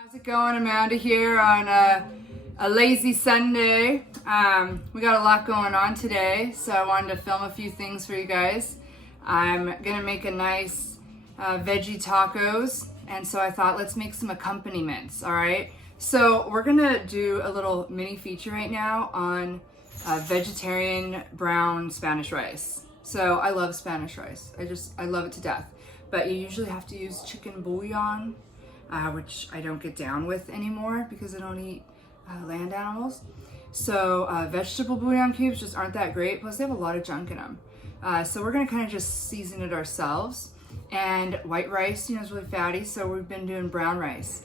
How's it going? Amanda here on a lazy Sunday. We got a lot going on today, so I wanted to film a few things for you guys. I'm gonna make a nice veggie tacos, and so I thought let's make some accompaniments, all right? So we're gonna do a little mini feature right now on vegetarian brown Spanish rice. So I love Spanish rice. I love it to death. But you usually have to use chicken bouillon, which I don't get down with anymore because I don't eat land animals. So vegetable bouillon cubes just aren't that great. Plus they have a lot of junk in them. So we're gonna kind of just season it ourselves. And white rice, is really fatty. So we've been doing brown rice.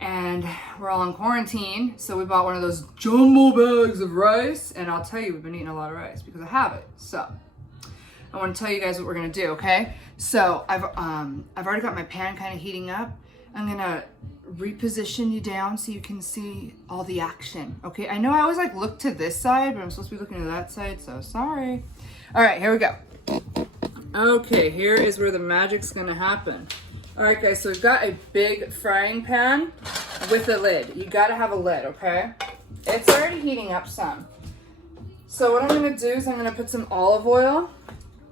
And we're all in quarantine. So we bought one of those jumbo bags of rice. And I'll tell you, we've been eating a lot of rice because I have it. So I want to tell you guys what we're gonna do, okay? So I've already got my pan kind of heating up. I'm gonna reposition you down so you can see all the action, okay? I know I always look to this side, but I'm supposed to be looking to that side, so sorry. All right, here we go. Okay, here is where the magic's gonna happen. All right, guys, so we've got a big frying pan with a lid. You gotta have a lid, okay? It's already heating up some. So what I'm gonna do is I'm gonna put some olive oil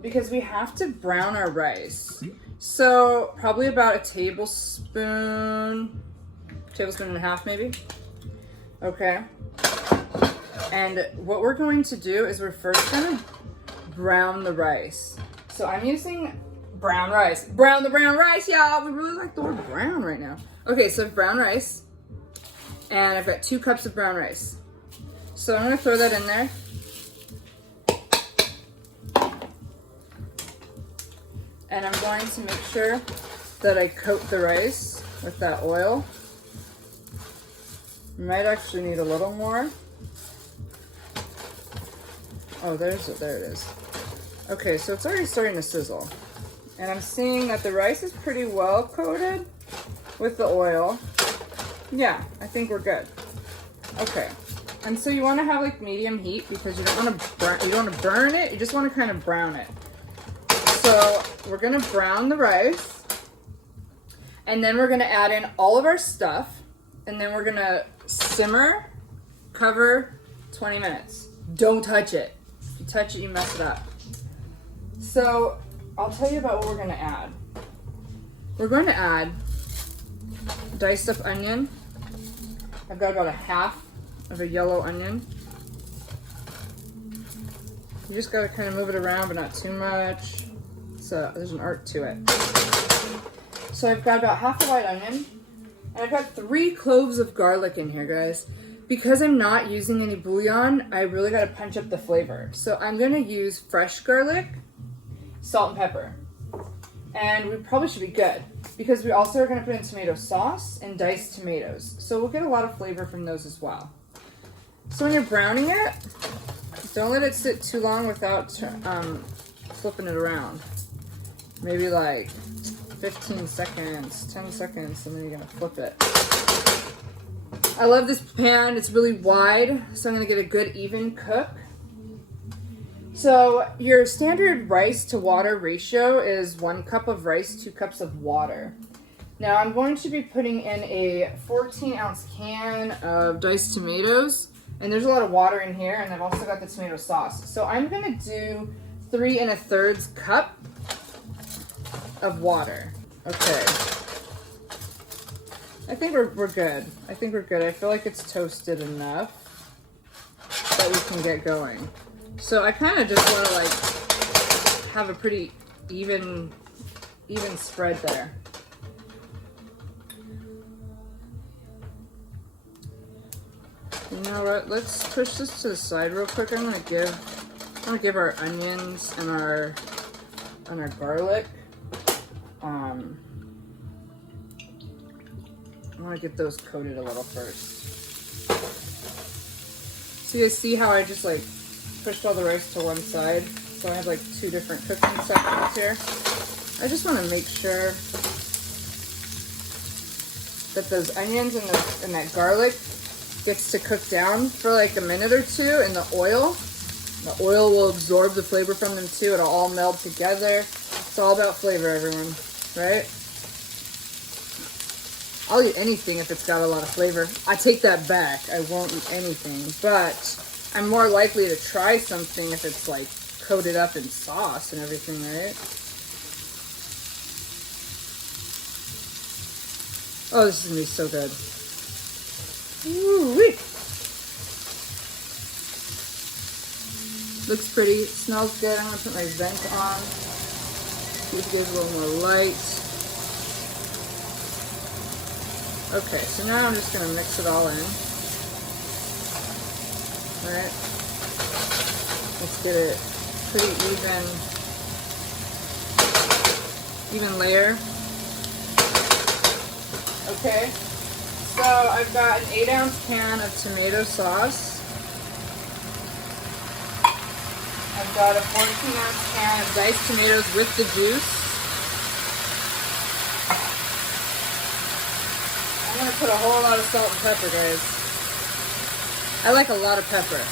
because we have to brown our rice. So probably about a tablespoon and a half maybe. Okay. And what we're going to do is we're first gonna brown the rice. So I'm using brown rice. Brown the brown rice, y'all. We really like the word brown right now. Okay, so brown rice. And I've got 2 cups of brown rice. So I'm gonna throw that in there. And I'm going to make sure that I coat the rice with that oil. Might actually need a little more. Oh, there it is. Okay, so it's already starting to sizzle. And I'm seeing that the rice is pretty well coated with the oil. Yeah, I think we're good. Okay. And so you want to have medium heat because you don't want to burn it. You just want to kind of brown it. So we're gonna brown the rice, and then we're gonna add in all of our stuff, and then we're gonna simmer, cover 20 minutes. Don't touch it. If you touch it, you mess it up. So I'll tell you about what we're gonna add. We're going to add diced up onion. I've got about a half of a yellow onion. You just gotta kind of move it around, but not too much. So there's an art to it. So I've got about half a white onion, and I've got 3 cloves of garlic in here, guys. Because I'm not using any bouillon, I really got to punch up the flavor. So I'm going to use fresh garlic, salt and pepper. And we probably should be good because we also are going to put in tomato sauce and diced tomatoes. So we'll get a lot of flavor from those as well. So when you're browning it, don't let it sit too long without flipping it around. Maybe 15 seconds, 10 seconds, and then you're gonna flip it. I love this pan, it's really wide, so I'm gonna get a good even cook. So your standard rice to water ratio is 1 cup of rice, 2 cups of water. Now I'm going to be putting in a 14-ounce can of diced tomatoes, and there's a lot of water in here, and I've also got the tomato sauce. So I'm gonna do 3 1/3 cup of water. Okay. I think we're good. I think we're good. I feel like it's toasted enough that we can get going. So I kind of just want to have a pretty even spread there. You know what? Let's push this to the side real quick. I'm gonna give our onions and our garlic. I want to get those coated a little first. So you guys see how I just pushed all the rice to one side? So I have 2 different cooking sections here. I just want to make sure that those onions and that garlic gets to cook down for a minute or 2 in the oil. The oil will absorb the flavor from them too. It'll all meld together. It's all about flavor, everyone, right? I'll eat anything if it's got a lot of flavor. I take that back. I won't eat anything, but I'm more likely to try something if it's like coated up in sauce and everything, right? Oh, this is gonna be so good. Ooh-wee. Looks pretty, smells good. I'm gonna put my vent on. See if it gives a little more light. Okay, so now I'm just gonna mix it all in. All right. Let's get it pretty even layer. Okay, so I've got an 8-ounce can of tomato sauce. I've got a 14-ounce can of diced tomatoes with the juice. I'm gonna put a whole lot of salt and pepper, guys. I like a lot of pepper.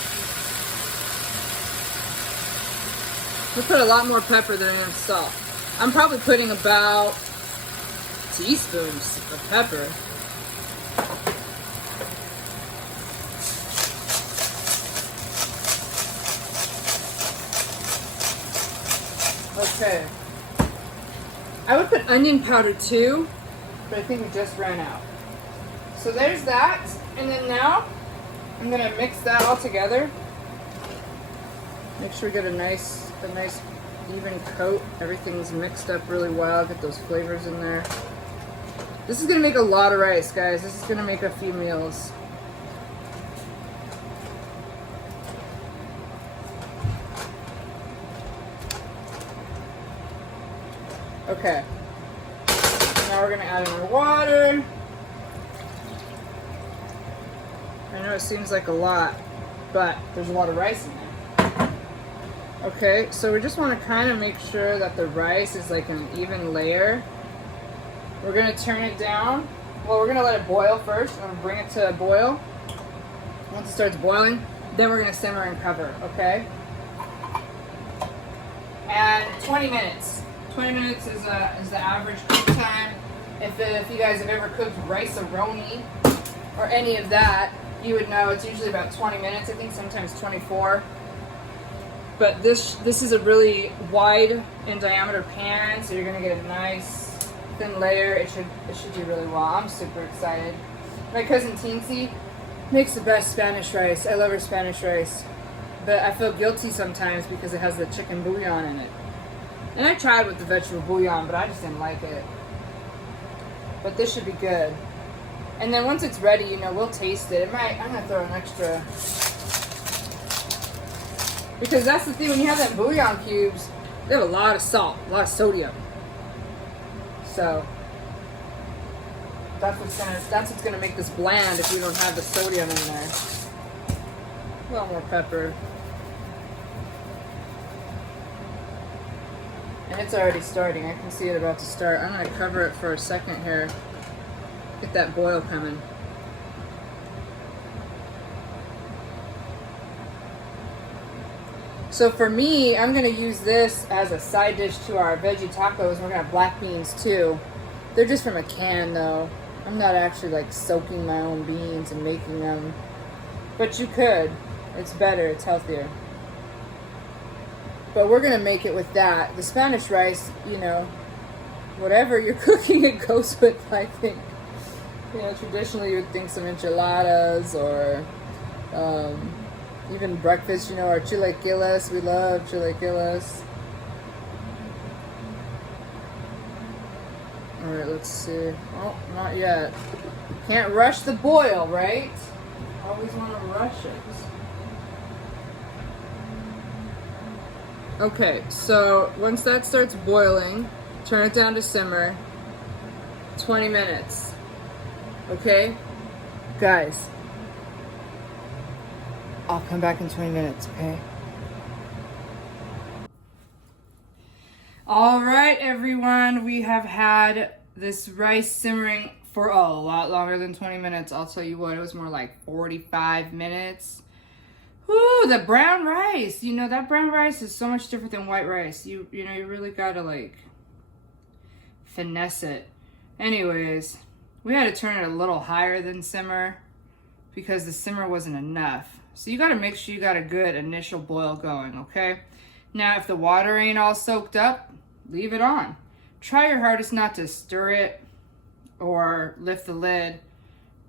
We put a lot more pepper than I am salt. I'm probably putting about teaspoons of pepper. Okay. I would put onion powder too, but I think we just ran out. So there's that, and then now I'm gonna mix that all together. Make sure we get a nice even coat. Everything's mixed up really well. Get those flavors in there. This is gonna make a lot of rice, guys. This is gonna make a few meals. Okay. Now we're gonna add in our water. I know it seems like a lot, but there's a lot of rice in there. Okay, so we just want to kind of make sure that the rice is like an even layer. We're going to turn it down. Well, we're going to let it boil first. I'm going to bring it to a boil. Once it starts boiling, then we're going to simmer and cover, okay? And 20 minutes. 20 minutes is the average cook time. If you guys have ever cooked rice-a-roni or any of that, you would know it's usually about 20 minutes. I think sometimes 24. But this is a really wide in diameter pan, so you're gonna get a nice thin layer. It should do really well. I'm super excited. My cousin Teensy makes the best Spanish rice. I love her Spanish rice, but I feel guilty sometimes because it has the chicken bouillon in it. And I tried with the vegetable bouillon, but I just didn't like it. But this should be good. And then once it's ready, you know, we'll taste it. I'm gonna throw an extra. Because that's the thing, when you have that bouillon cubes, they have a lot of salt, a lot of sodium. So that's what's gonna make this bland if we don't have the sodium in there. A little more pepper. And it's already starting. I can see it about to start. I'm gonna cover it for a second here. Get that boil coming. So for me, I'm gonna use this as a side dish to our veggie tacos. We're gonna have black beans too. They're just from a can though. I'm not actually like soaking my own beans and making them. But you could. It's better, it's healthier. But we're gonna make it with that. The Spanish rice, you know, whatever you're cooking it goes with, I think. You know, traditionally you would think some enchiladas or even breakfast, you know, our chilaquiles. We love chilaquiles. All right, let's see. Oh, not yet. Can't rush the boil, right? Always want to rush it. Okay, so once that starts boiling, turn it down to simmer. 20 minutes. Okay? Guys, I'll come back in 20 minutes, okay? All right, everyone. We have had this rice simmering for a lot longer than 20 minutes. I'll tell you what, it was more like 45 minutes. Ooh, the brown rice. You know, that brown rice is so much different than white rice. You know, you really gotta like finesse it. Anyways, We had to turn it a little higher than simmer because the simmer wasn't enough. So you gotta make sure you got a good initial boil going, okay? Now, if the water ain't all soaked up, leave it on. Try your hardest not to stir it or lift the lid,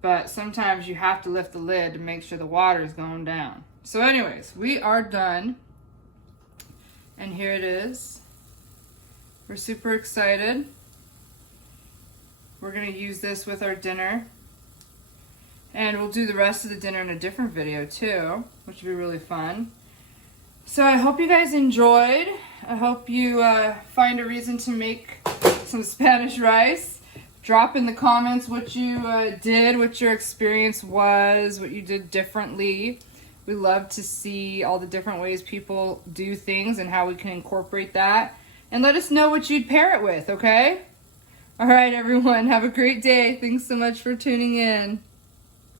but sometimes you have to lift the lid to make sure the water is going down. So anyways, we are done. And here it is. We're super excited. We're gonna use this with our dinner. And we'll do the rest of the dinner in a different video too, which will be really fun. So I hope you guys enjoyed. I hope you find a reason to make some Spanish rice. Drop in the comments what you did, what your experience was, what you did differently. We love to see all the different ways people do things and how we can incorporate that. And let us know what you'd pair it with, okay? All right, everyone, have a great day. Thanks so much for tuning in.